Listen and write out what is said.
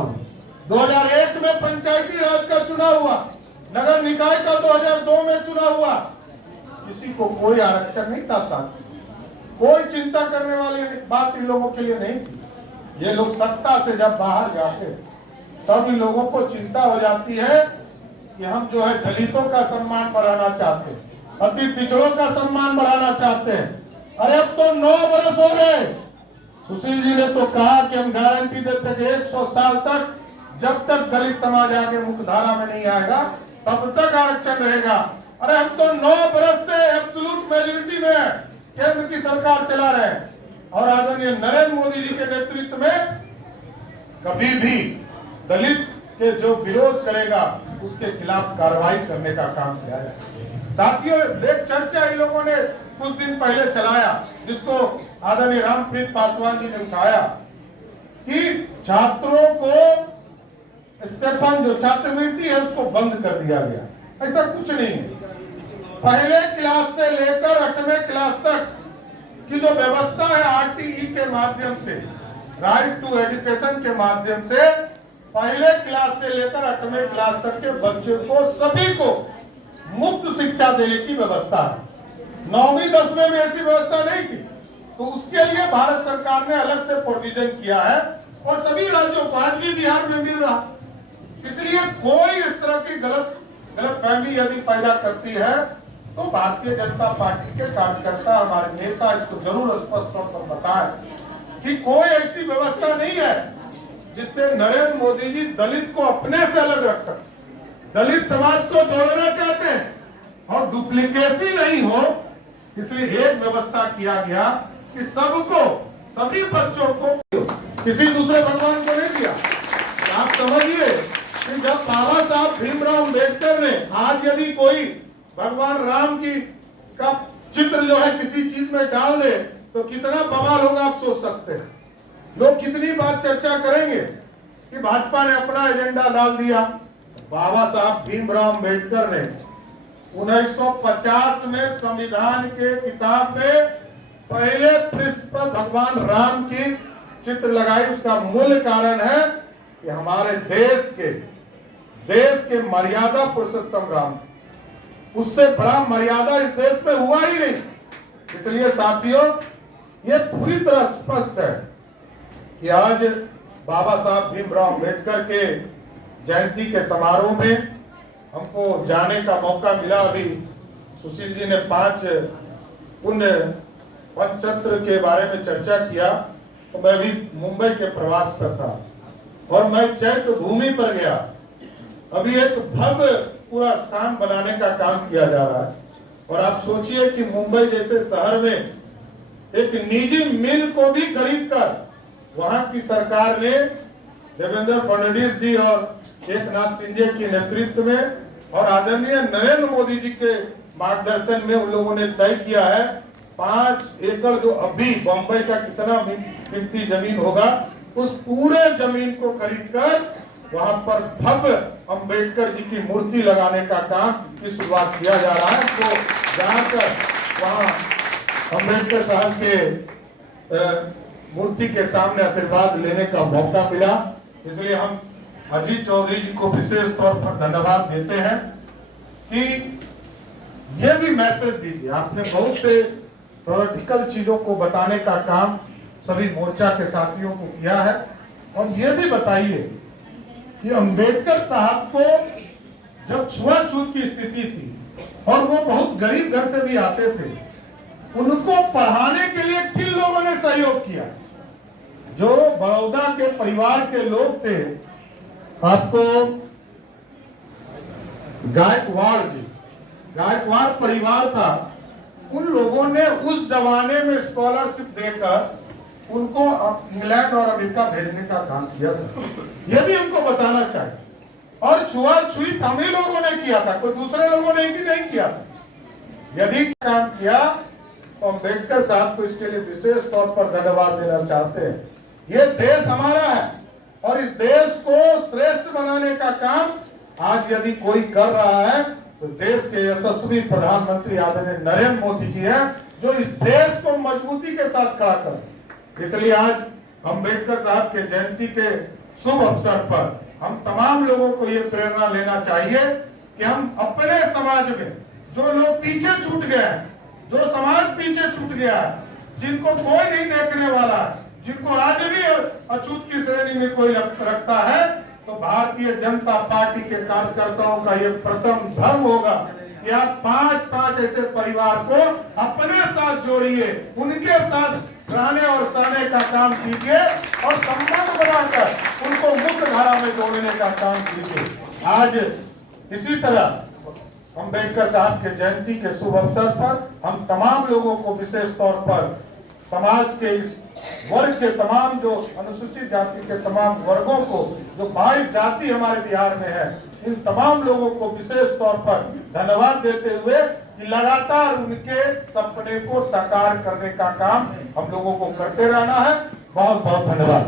चुनाव हुआ, 2001 में पंचायती राज का चुनाव हुआ, नगर निकाय का 2002 में चुनाव हुआ। किसी को कोई आरक्षण नहीं था साथ, कोई चिंता करने वाली बात इन लोगों के लिए नहीं थी। ये लोग सत्ता से जब बाहर जाते तब इन लोगों को चिंता हो जाती है कि हम जो है दलितों का सम्मान बढ़ाना चाहते हैं, अति पिछड़ों का सम्मान बढ़ाना चाहते हैं। अरे अब तो 9 बरस हो गए। सुशील जी ने तो कहा कि हम गारंटी देते कि 100 साल तक जब तक दलित समाज आगे मुख्यधारा में नहीं आएगा तब तक आरक्षण रहेगा। अरे हम तो 9 बरस से एब्सोल्यूट मेजोरिटी में केंद्र की सरकार चला रहे और आदरणीय नरेंद्र मोदी जी के नेतृत्व में कभी भी दलित के जो विरोध करेगा उसके खिलाफ कार्रवाई करने का काम किया जाए। साथियों, एक चर्चा इन लोगों ने कुछ दिन पहले चलाया जिसको आदरणीय रामप्रीत पासवान जी ने उठाया कि छात्रों को स्टेफन जो छात्रवृत्ति है उसको बंद कर दिया गया। ऐसा कुछ नहीं है। पहले क्लास से लेकर 8वें क्लास तक की जो व्यवस्था है आरटीई के माध्यम से, राइट टू एजुकेशन के माध्यम से पहले क्लास से लेकर 8वें क्लास तक के बच्चों को सभी को मुफ्त शिक्षा देने की व्यवस्था है। 9वीं 10वीं में ऐसी व्यवस्था नहीं थी, तो उसके लिए भारत सरकार ने अलग से प्रोविजन किया है और सभी राज्यों को आज भी बिहार में मिल रहा। इसलिए कोई इस तरह की गलतफहमी यदि पैदा करती है तो भारतीय जनता पार्टी के कार्यकर्ता, हमारे नेता इसको जरूर स्पष्ट तौर पर बताएं कि कोई ऐसी व्यवस्था नहीं है जिससे नरेंद्र मोदी जी दलित को अपने से अलग रख सकते। दलित समाज को जोड़ना चाहते हैं और डुप्लीकेसी नहीं हो, इसलिए एक व्यवस्था किया गया कि सबको, सभी बच्चों को, किसी दूसरे भगवान को नहीं दिया। आप समझिए कि जब बाबा साहब भीमराव अम्बेडकर ने, आज यदि कोई भगवान राम की का चित्र जो है किसी चीज में डाल दे तो कितना बवाल होगा आप सोच सकते हैं। लोग कितनी बात चर्चा करेंगे कि भाजपा ने अपना एजेंडा डाल दिया। बाबा साहब भीमराव अम्बेडकर ने 1950 में संविधान के किताब में पहले पृष्ठ पर भगवान राम की चित्र लगाई। उसका मूल कारण है कि हमारे देश के मर्यादा पुरुषोत्तम राम, उससे बड़ा मर्यादा इस देश में हुआ ही नहीं। इसलिए साथियों, ये पूरी तरह स्पष्ट है कि आज बाबा साहब भीमराव अम्बेडकर के जयंती के समारोह में हमको जाने का मौका मिला। अभी सुशील जी ने 5 पुण्य पंचतंत्र के बारे में चर्चा किया, तो मैं भी मुंबई के प्रवास पर था और मैं चैत्य भूमि पर गया। अभी एक भव्य पूरा स्थान बनाने का काम किया जा रहा है और आप सोचिए कि मुंबई जैसे शहर में एक निजी मिल को भी खरीदकर वहां की सरकार ने देवेंद्र फडणवीस जी और एकनाथ शिंदे के नेतृत्व में और आदरणीय नरेंद्र मोदी जी के मार्गदर्शन में उन लोगों ने तय किया है 5 एकड़ जो अभी बॉम्बे का कितना कीमती जमीन होगा, उस पूरे जमीन को खरीदकर वहां पर भव्य अंबेडकर जी की मूर्ति लगाने का काम की शुरुआत किया जा रहा है। तो जाकर वहां अंबेडकर साहब के मूर्ति के सामने आशीर्वाद लेने का मौका मिला। इसलिए हम अजीत चौधरी जी को विशेष तौर पर धन्यवाद देते हैं कि ये भी मैसेज दीजिए। आपने बहुत से थ्योरेटिकल चीजों को बताने का काम सभी मोर्चा के साथियों को किया है और ये भी बताइए कि अंबेडकर साहब को जब छुआछूत की स्थिति थी और वो बहुत गरीब घर से भी आते थे, उनको पढ़ाने के लिए किन लोगों ने सहयोग किया? जो बड़ौदा के परिवार के लोग थे, आपको गायकवाड़ परिवार था, उन लोगों ने उस जमाने में स्कॉलरशिप देकर उनको इंग्लैंड और अमेरिका भेजने का काम किया था। यह भी हमको बताना चाहिए। और छुआछूत हम ही लोगों ने किया था, कोई दूसरे लोगों ने नहीं किया था। यदि काम किया तो अम्बेडकर साहब को इसके लिए विशेष तौर पर धन्यवाद देना चाहते हैं। ये देश हमारा है और इस देश को श्रेष्ठ बनाने का काम आज यदि कोई कर रहा है तो देश के यशस्वी प्रधानमंत्री आदरणीय नरेंद्र मोदी जी हैं, जो इस देश को मजबूती के साथ खड़ा कर। इसलिए आज अंबेडकर साहब के जयंती के शुभ अवसर पर हम तमाम लोगों को ये प्रेरणा लेना चाहिए कि हम अपने समाज में जो लोग पीछे छूट गए हैं, जो समाज पीछे छूट गया है, जिनको कोई नहीं देखने वाला, जिनको आज भी अछूत की श्रेणी में कोई रखता है, तो भारतीय जनता पार्टी के कार्यकर्ताओं का ये प्रथम धर्म होगा कि आप 5-5 ऐसे परिवार को अपने साथ जोड़िए, उनके साथ रहने और सहने का काम कीजिए और संबंध बनाकर उनको मुख्य धारा में जोड़ने का काम कीजिए। आज इसी तरह अम्बेडकर साहब के जयंती के शुभ अवसर पर हम तमाम लोगों को, विशेष तौर पर समाज के इस वर्ग के तमाम, जो अनुसूचित जाति के तमाम वर्गों को, जो 22 जाति हमारे बिहार में है, इन तमाम लोगों को विशेष तौर पर धन्यवाद देते हुए कि लगातार उनके सपने को साकार करने का काम हम लोगों को करते रहना है। बहुत बहुत धन्यवाद।